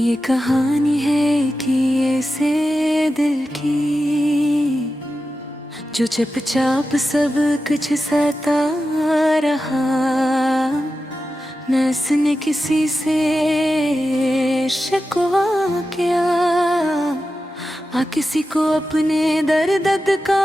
ये कहानी है कि ऐसे दिल की जो चुपचाप सब कुछ सहता रहा, न इसने किसी से शिकवा किया, किसी को अपने दर्द का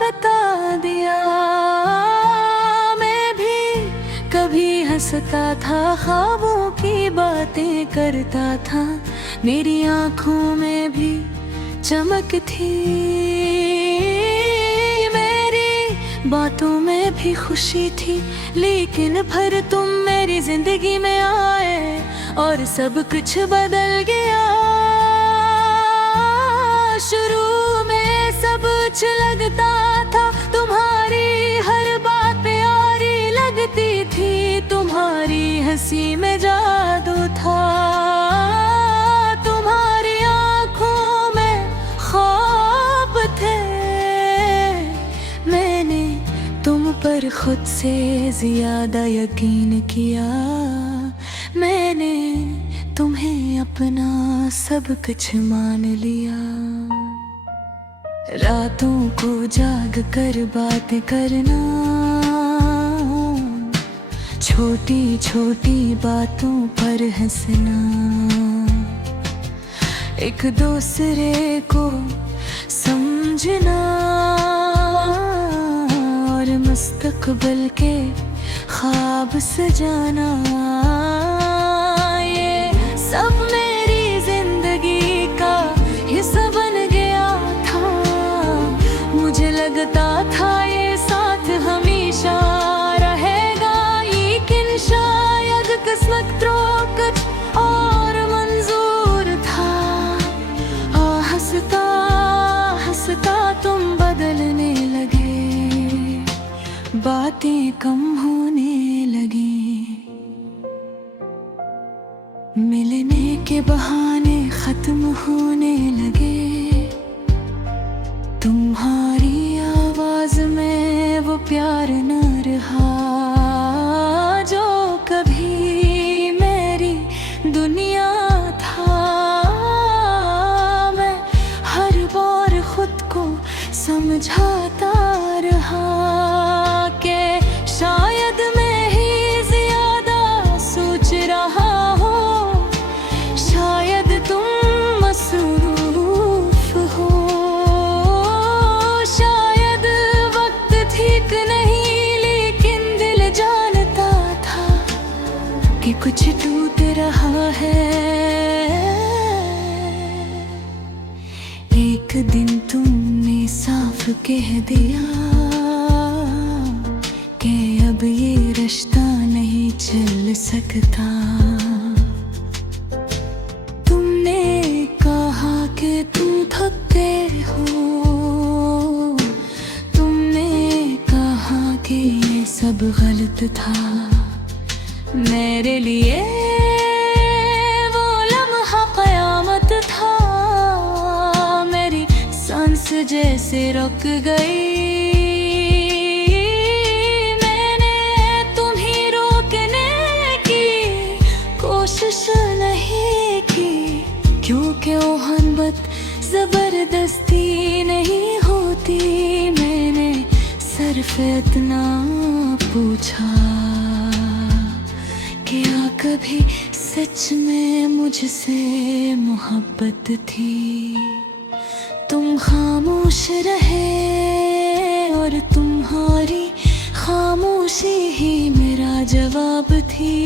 पता दिया। मैं भी कभी हंसता था, ख्वाबों की बातें करता था, मेरी आंखों में भी चमक थी, मेरी बातों में भी खुशी थी। लेकिन फिर तुम मेरी जिंदगी में आए और सब कुछ बदल गया। शुरू में सब कुछ लगता था, तुम्हारी हर बात प्यारी लगती थी, तुम्हारी हंसी में जादू था, तुम्हारी आंखों में ख्वाब थे। मैंने तुम पर खुद से ज्यादा यकीन किया, मैंने तुम्हें अपना सब कुछ मान लिया। रातों को जाग कर बातें करना, छोटी छोटी बातों पर हंसना, एक दूसरे को समझना और मुस्तकबिल के ख्वाब सजाना। ये सब मेरी जिंदगी का हिस्सा बन गया था। मुझे लगता था ये साथ हमेशा रहेगा, लेकिन शायद किस्मत तो कुछ और मंजूर था। हंसता हंसता तुम बदलने लगे, बातें कम होने लगी, मिलने के बहाने खत्म होने लगे। तुम्हारी आवाज में वो प्यार न रहा जो कभी मेरी दुनिया था। मैं हर बार खुद को समझाता रहा कि शायद मैं ही ज्यादा सोच रहा हूँ, शायद तुम मसरूफ हो, शायद वक्त ठीक नहीं, लेकिन दिल जानता था कि कुछ टूट रहा है। एक दिन तुमने साफ कह दिया कि अब ये रिश्ता नहीं चल सकता। तुमने कहा कि तुम थक गए हो, तुमने कहा कि ये सब गलत था। मेरे लिए वो लम्हा क़यामत था, मेरी सांस जैसे रुक गई। मैंने तुम्हें रोकने की कोशिश नहीं की, क्योंकि मोहब्बत जबरदस्ती नहीं होती। मैंने सिर्फ इतना पूछा, क्या कभी सच में मुझसे मोहब्बत थी? तुम खामोश रहे और तुम्हारी खामोशी ही मेरा जवाब थी।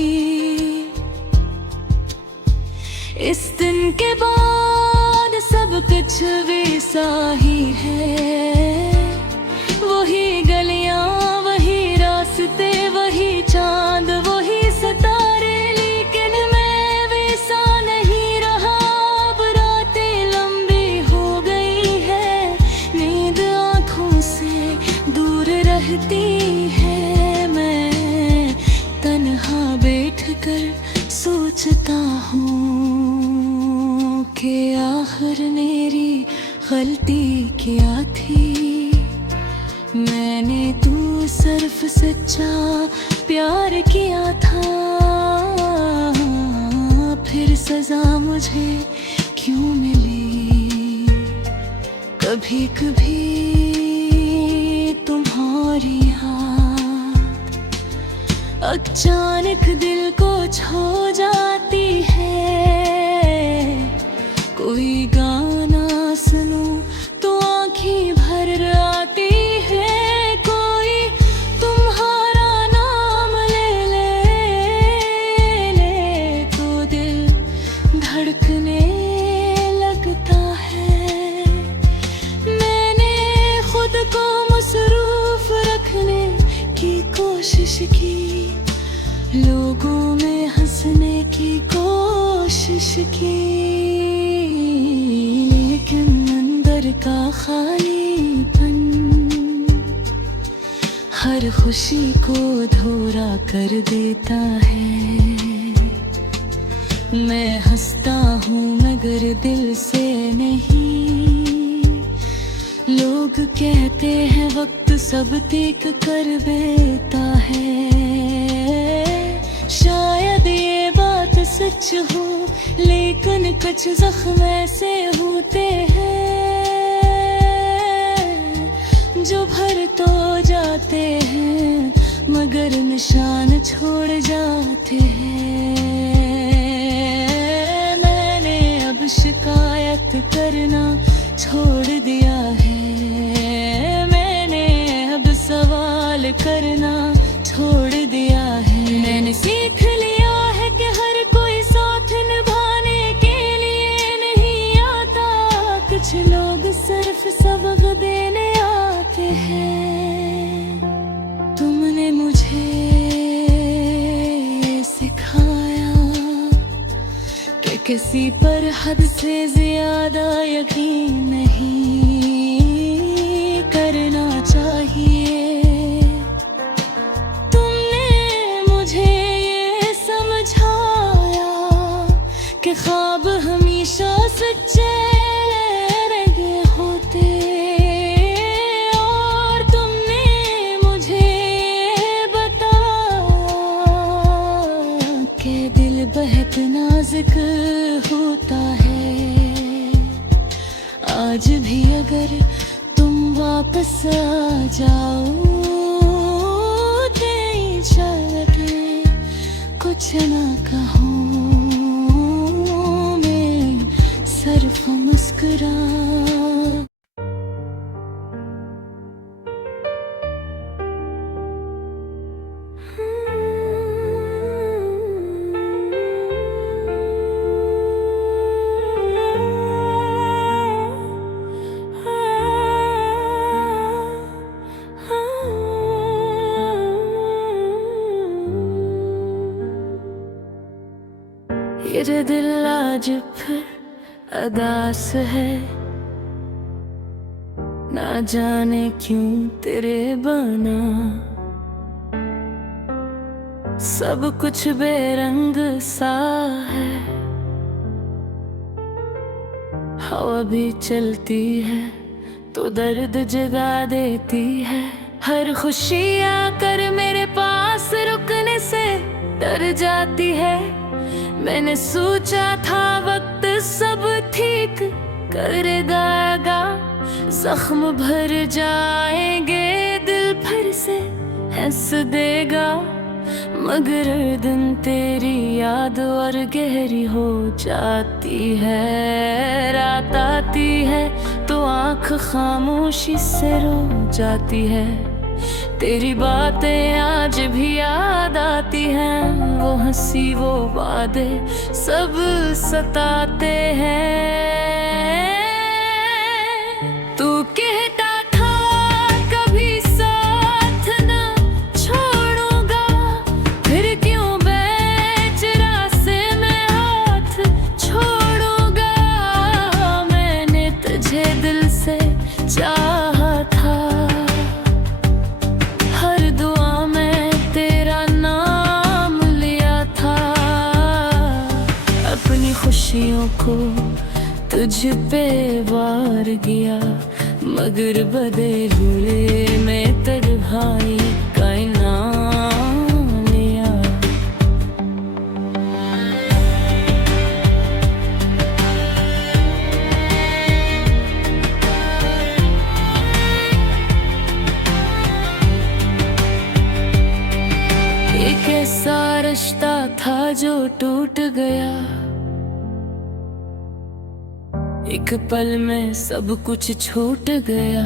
इस दिन के बाद सब कुछ वैसा ही है, वही गलियां, वही रास्ते, वही चांद, वही सितारे, लेकिन मैं वैसा नहीं रहा। अब रातें लंबी हो गई है, नींद आँखों से दूर रहती है। मैं तन्हा बैठकर सोचता हूँ कि आखिर मेरी गलती क्या थी। मैंने तू सिर्फ सच्चा प्यार किया था, फिर सजा मुझे क्यों मिली। कभी कभी तुम्हारी याद अचानक दिल को छू जाती है। कोई गाना सुनूं तो आँखें भर आती है। कोई तुम्हारा नाम ले तो दिल धड़कने लगता है। मैंने खुद को मसरूफ रखने की कोशिश की, लोगों में हंसने की कोशिश की, लेकिन अंदर का खालीपन हर खुशी को धोरा कर देता है। मैं हंसता हूँ मगर दिल से नहीं। लोग कहते हैं वक्त सब तीक कर देता है। शायद ये बात सच हो, लेकिन कुछ जख्म ऐसे होते हैं जो भर तो जाते हैं मगर निशान छोड़ जाते हैं। मैंने अब शिकायत करना छोड़ दिया है। मैंने अब सवाल करना छोड़ दिया है। मैंने सीख लिया है कि हर कोई साथ निभाने के लिए नहीं आता। कुछ लोग सिर्फ सबक देने आते हैं। तुमने मुझे सिखाया कि किसी पर हद से ज्यादा यकीन नहीं करना चाहिए। कि ख्वाब हमेशा सच्चे रहे होते। और तुमने मुझे बताया कि दिल बहुत नाजुक होता है। आज भी अगर तुम वापस आ जाओ तेरी चलते कुछ ना कहो, सिर्फ मुस्कुरा। ये दिल आज फिर अदास है, ना जाने क्यों तेरे बना। सब कुछ बेरंग सा है। हवा भी चलती है तो दर्द जगा देती है। हर खुशी आकर मेरे पास रुकने से डर जाती है। मैंने सोचा था वक्त सब ठीक करेगा, जख्म भर जाएंगे दिल फिर से हंस देगा। मगर दिन तेरी याद और गहरी हो जाती है। रात आती है तो आँख खामोशी से रो जाती है। तेरी बातें आज भी याद आती हैं। वो हंसी वो वादे सब सताते हैं। तू कहता था कभी साथ ना छोड़ूंगा, फिर क्यों बेच रास्ते में हाथ छोड़ूंगा। मैंने तुझे दिल से चाहा था, खुशियों को तुझ पे वार गया। मगर बदले में तन्हाई का इनाम लिया। जो टूट गया। एक पल में सब कुछ छूट गया।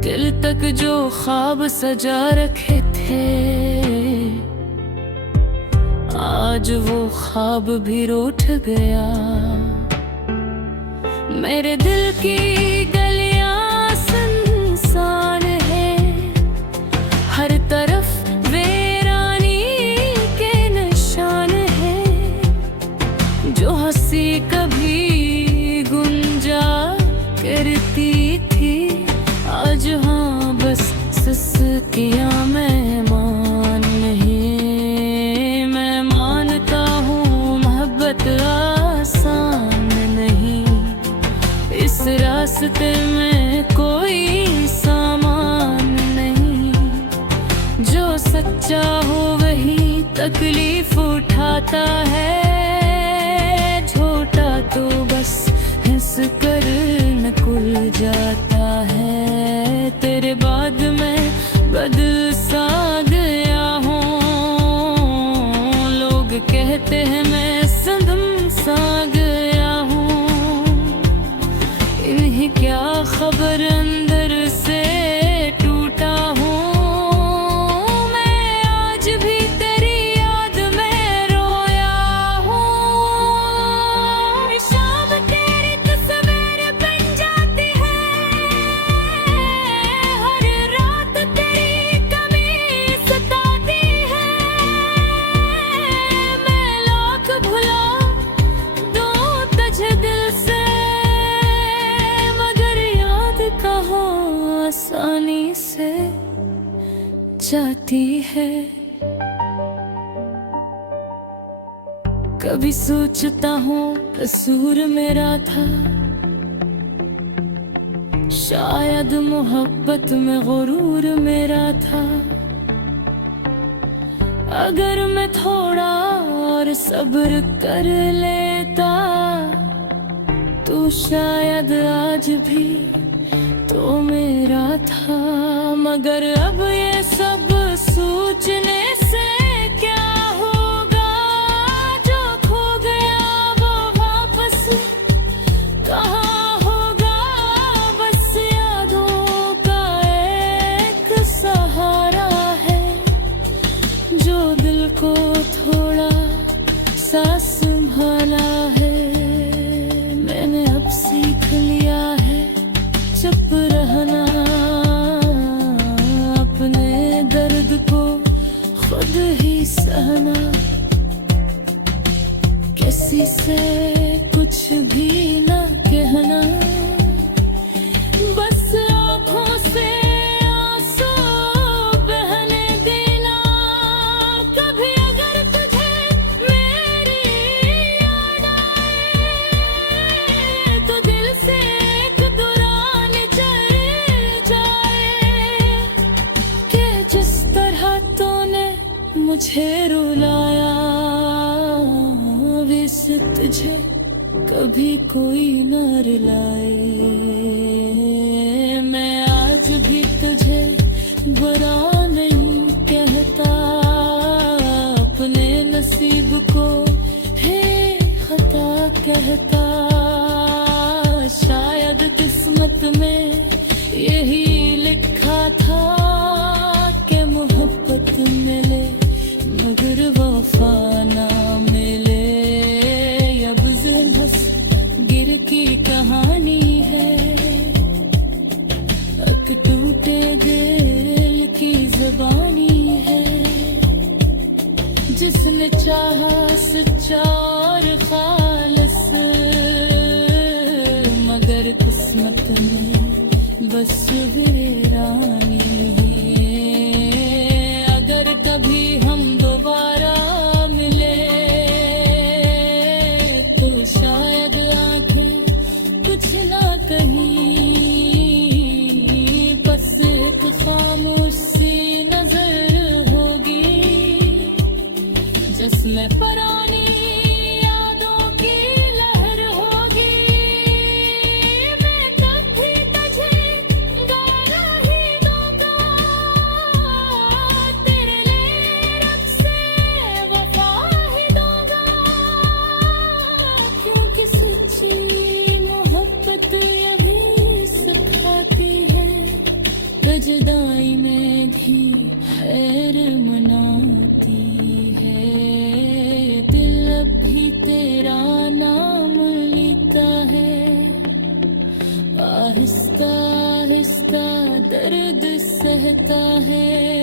दिल तक जो ख्वाब सजा रखे थे, आज वो ख्वाब भी रूठ गया। मेरे दिल की गलियां सुनसान है, हर तरफ वीरानी के निशान है। जो हंसी कभी गुंजा करती थी, आज हाँ बस सिसकियां मेहमान नहीं। मैं मानता हूँ मोहब्बत आसान नहीं, इस रास्ते में कोई सामान नहीं। जो सच्चा हो वही तकलीफ उठाता है, झूठा तो बस हंस कर नकुल जाता है। तेरे बाद मैं बदल सा गया हूँ, लोग कहते हैं मैं सनम सा गया हूँ। इन्हें क्या खबर अंदर से टूटा हूँ। मैं आज भी तेरी याद में रोया हूँ। शाम तेरी तस्वीर बन जाती है, हर रात तेरी कमी सताती है। मैं लाख भुला दूँ तुझे दिल से, मगर याद कहाँ आसानी से जाती है। कभी सोचता हूँ कसूर मेरा था, शायद मोहब्बत में गुरूर मेरा था। अगर मैं थोड़ा और सब्र कर लेता, तो शायद आज भी तो मेरा था। मगर अब ये सब सोचने से क्या होगा, जो खो गया वो वापस कहाँ होगा। बस यादों का एक सहारा है, जो दिल को थोड़ा सा संभाला है। मैंने अब सीख लिया है चुप रहना, अपने दर्द को खुद ही सहना। किसी से कुछ भी ना कहना, बस आँखों से आंसू बहने देना। कभी अगर तुझे मेरी याद आए, तो दिल से एक दौरान जल जाए। कि जिस तरह तूने मुझे रुलाया, वैसे तुझे कभी कोई न रुलाए। मैं आज भी तुझे बुरा नहीं कहता, अपने नसीब को है खता कहता। शायद किस्मत में यही लिखा था कि मोहब्बत मिले मगर वफा ना मिले। अब बस गिर की कहानी है, एक टूटे दिल की ज़बानी है। जिसने चाहा सच्चा और खालिस, मगर किस्मत में बस वीरानी है। अगर कभी हम दोबारा मिले, तो शायद आंखें कुछ ना कहीं, बस एक खामोश सी नजर होगी, जिसमें पुरानी यादों की लहर होगी। मैं तब भी तुझे गाना ही दूंगा, रहता है।